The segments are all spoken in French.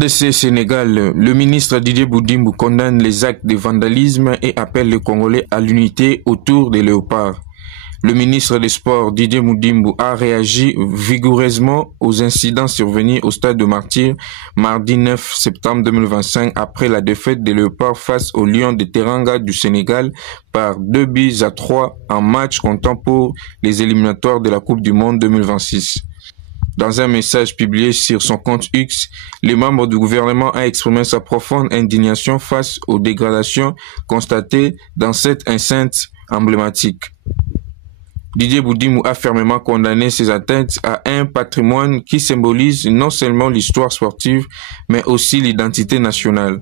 RDC Sénégal, le ministre Didier Boudimbo condamne les actes de vandalisme et appelle les Congolais à l'unité autour des léopards. Le ministre des Sports Didier Boudimbo a réagi vigoureusement aux incidents survenus au stade de Martyrs mardi 9 septembre 2025 après la défaite des léopards face aux Lions de Teranga du Sénégal par 2-3 en match comptant pour les éliminatoires de la Coupe du Monde 2026. Dans un message publié sur son compte X, les membres du gouvernement ont exprimé sa profonde indignation face aux dégradations constatées dans cette enceinte emblématique. Didier Boudimbo a fermement condamné ces atteintes à un patrimoine qui symbolise non seulement l'histoire sportive, mais aussi l'identité nationale.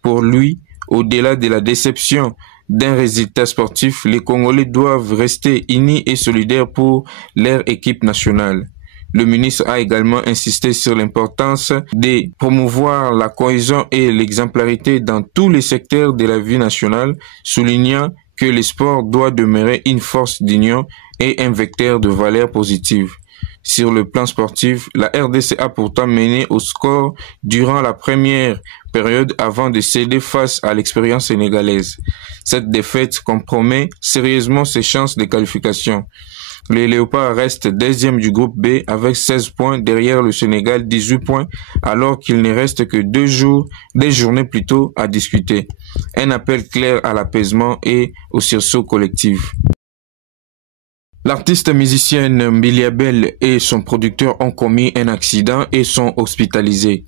Pour lui, au-delà de la déception d'un résultat sportif, les Congolais doivent rester unis et solidaires pour leur équipe nationale. Le ministre a également insisté sur l'importance de promouvoir la cohésion et l'exemplarité dans tous les secteurs de la vie nationale, soulignant que le sport doit demeurer une force d'union et un vecteur de valeurs positives. Sur le plan sportif, la RDC a pourtant mené au score durant la première période avant de céder face à l'expérience sénégalaise. Cette défaite compromet sérieusement ses chances de qualification. Les Léopards restent deuxième du groupe B avec 16 points derrière le Sénégal 18 points alors qu'il ne reste que des journées plutôt à discuter. Un appel clair à l'apaisement et au sursaut collectif. L'artiste musicienne Mbiliabel et son producteur ont commis un accident et sont hospitalisés.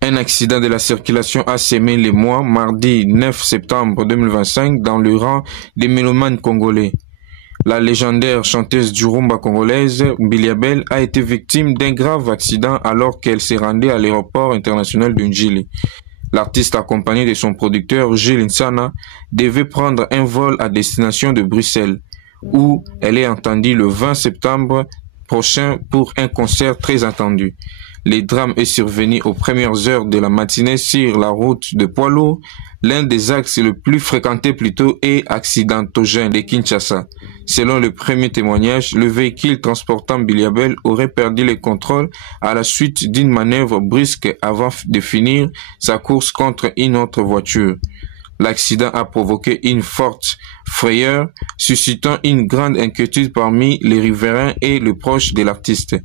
Un accident de la circulation a sémé les mois mardi 9 septembre 2025 dans le rang des mélomanes congolais. La légendaire chanteuse du rumba congolaise, Mbiliabel, a été victime d'un grave accident alors qu'elle s'est rendue à l'aéroport international de Njili. L'artiste, accompagné de son producteur Gilles Nsana, devait prendre un vol à destination de Bruxelles, où elle est entendue le 20 septembre prochain pour un concert très attendu. Le drame est survenu aux premières heures de la matinée sur la route de poids lourd, l'un des axes le plus fréquentés plutôt et accidentogène de Kinshasa. Selon le premier témoignage, le véhicule transportant Mbiliabel aurait perdu le contrôle à la suite d'une manœuvre brusque avant de finir sa course contre une autre voiture. L'accident a provoqué une forte frayeur, suscitant une grande inquiétude parmi les riverains et les proches de l'artiste.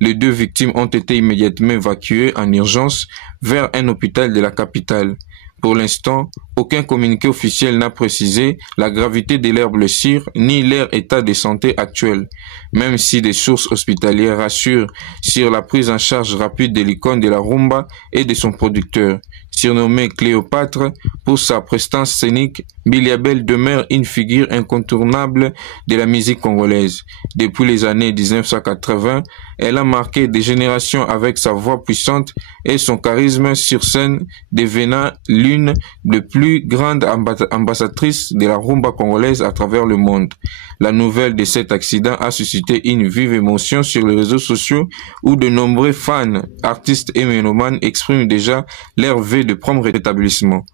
Les deux victimes ont été immédiatement évacuées en urgence vers un hôpital de la capitale. Pour l'instant, aucun communiqué officiel n'a précisé la gravité de leurs blessures ni leur état de santé actuel, même si des sources hospitalières rassurent sur la prise en charge rapide de l'icône de la rumba et de son producteur. Surnommé Cléopâtre pour sa prestance scénique, Mbiliabel demeure une figure incontournable de la musique congolaise. Depuis les années 1980, elle a marqué des générations avec sa voix puissante et son charisme sur scène, devenant l'une des plus grandes ambassadrices de la rumba congolaise à travers le monde. La nouvelle de cet accident a suscité une vive émotion sur les réseaux sociaux où de nombreux fans, artistes et mélomanes expriment déjà leur vœu de prompt rétablissement.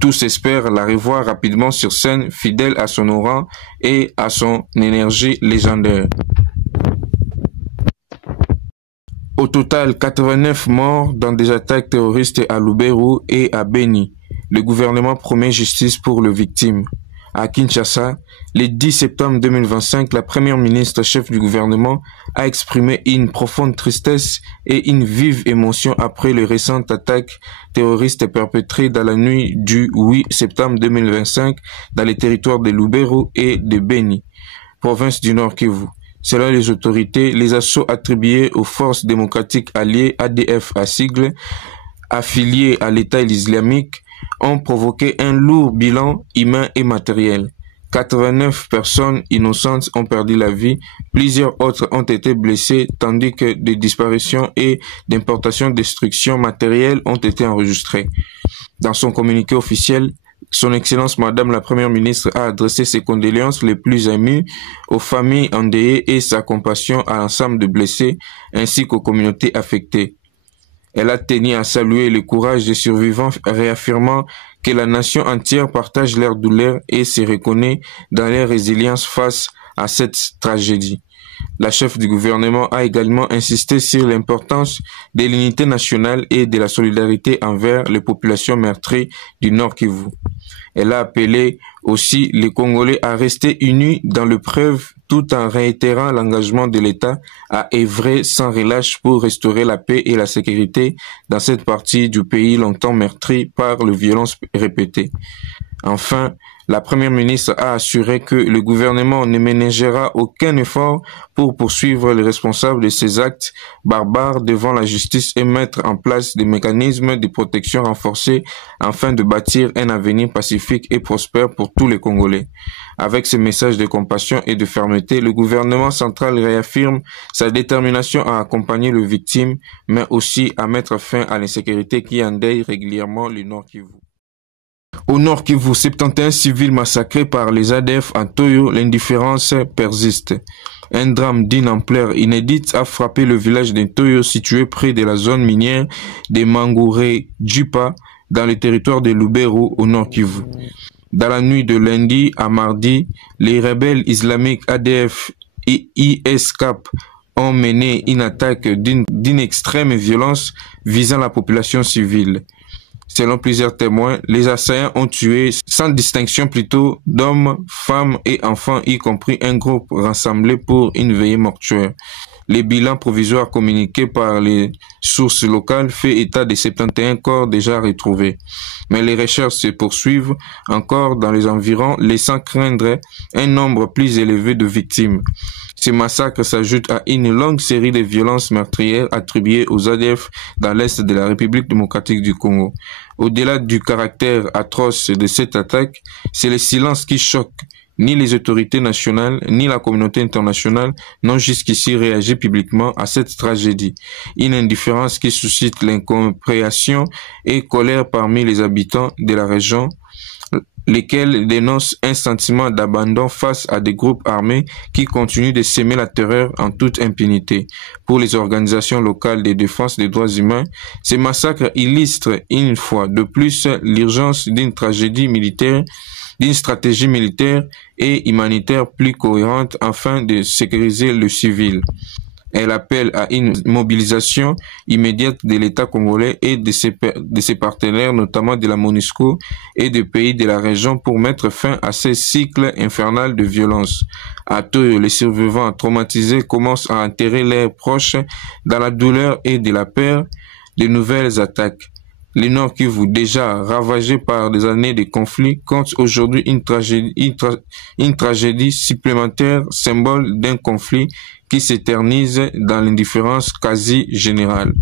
Tous espèrent la revoir rapidement sur scène, fidèle à son aura et à son énergie légendaire. Au total, 89 morts dans des attaques terroristes à Lubero et à Beni. Le gouvernement promet justice pour les victimes. À Kinshasa, le 10 septembre 2025, la première ministre chef du gouvernement a exprimé une profonde tristesse et une vive émotion après les récentes attaques terroristes perpétrées dans la nuit du 8 septembre 2025 dans les territoires de Lubero et de Beni, province du Nord Kivu. Selon les autorités, les assauts attribués aux forces démocratiques alliées ADF à sigle, affiliées à l'État islamique, ont provoqué un lourd bilan humain et matériel. 89 personnes innocentes ont perdu la vie, plusieurs autres ont été blessées, tandis que des disparitions et d'importations de destructions matérielles ont été enregistrées. Dans son communiqué officiel, Son Excellence Madame la Première ministre a adressé ses condoléances les plus émues aux familles endeuillées et sa compassion à l'ensemble de blessés ainsi qu'aux communautés affectées. Elle a tenu à saluer le courage des survivants, réaffirmant que la nation entière partage leur douleur et se reconnaît dans leur résilience face à cette tragédie. La chef du gouvernement a également insisté sur l'importance de l'unité nationale et de la solidarité envers les populations meurtries du Nord Kivu. Elle a appelé aussi les Congolais à rester unis dans l'épreuve tout en réitérant l'engagement de l'État à œuvrer sans relâche pour restaurer la paix et la sécurité dans cette partie du pays longtemps meurtrie par les violences répétées. Enfin, la première ministre a assuré que le gouvernement ne ménagera aucun effort pour poursuivre les responsables de ces actes barbares devant la justice et mettre en place des mécanismes de protection renforcés afin de bâtir un avenir pacifique et prospère pour tous les Congolais. Avec ce message de compassion et de fermeté, le gouvernement central réaffirme sa détermination à accompagner les victimes, mais aussi à mettre fin à l'insécurité qui endeuille régulièrement le Nord Kivu. Au Nord Kivu, 71 civils massacrés par les ADF en Toyo, l'indifférence persiste. Un drame d'une ampleur inédite a frappé le village de Toyo situé près de la zone minière de Mangouré-Djupa dans le territoire de Lubero au Nord Kivu. Dans la nuit de lundi à mardi, les rebelles islamiques ADF et ISCAP ont mené une attaque d'une extrême violence visant la population civile. Selon plusieurs témoins, les assaillants ont tué sans distinction plutôt d'hommes, femmes et enfants, y compris un groupe rassemblé pour une veillée mortuaire. Les bilans provisoires communiqués par les sources locales fait état de 71 corps déjà retrouvés. Mais les recherches se poursuivent encore dans les environs, laissant craindre un nombre plus élevé de victimes. Ces massacres s'ajoutent à une longue série de violences meurtrières attribuées aux ADF dans l'est de la République démocratique du Congo. Au-delà du caractère atroce de cette attaque, c'est le silence qui choque. Ni les autorités nationales, ni la communauté internationale n'ont jusqu'ici réagi publiquement à cette tragédie. Une indifférence qui suscite l'incompréhension et colère parmi les habitants de la région, lesquels dénoncent un sentiment d'abandon face à des groupes armés qui continuent de semer la terreur en toute impunité. Pour les organisations locales de défense des droits humains, ces massacres illustrent une fois de plus l'urgence d'une tragédie militaire, d'une stratégie militaire et humanitaire plus cohérente afin de sécuriser le civil. Elle appelle à une mobilisation immédiate de l'État congolais et de ses partenaires, notamment de la MONUSCO et des pays de la région pour mettre fin à ce cycle infernal de violence. À Toyo, les survivants traumatisés commencent à enterrer leurs proches dans la douleur et de la peur de nouvelles attaques. Le Nord Kivu, déjà ravagé par des années de conflits, compte aujourd'hui une tragédie supplémentaire, symbole d'un conflit qui s'éternise dans l'indifférence quasi générale.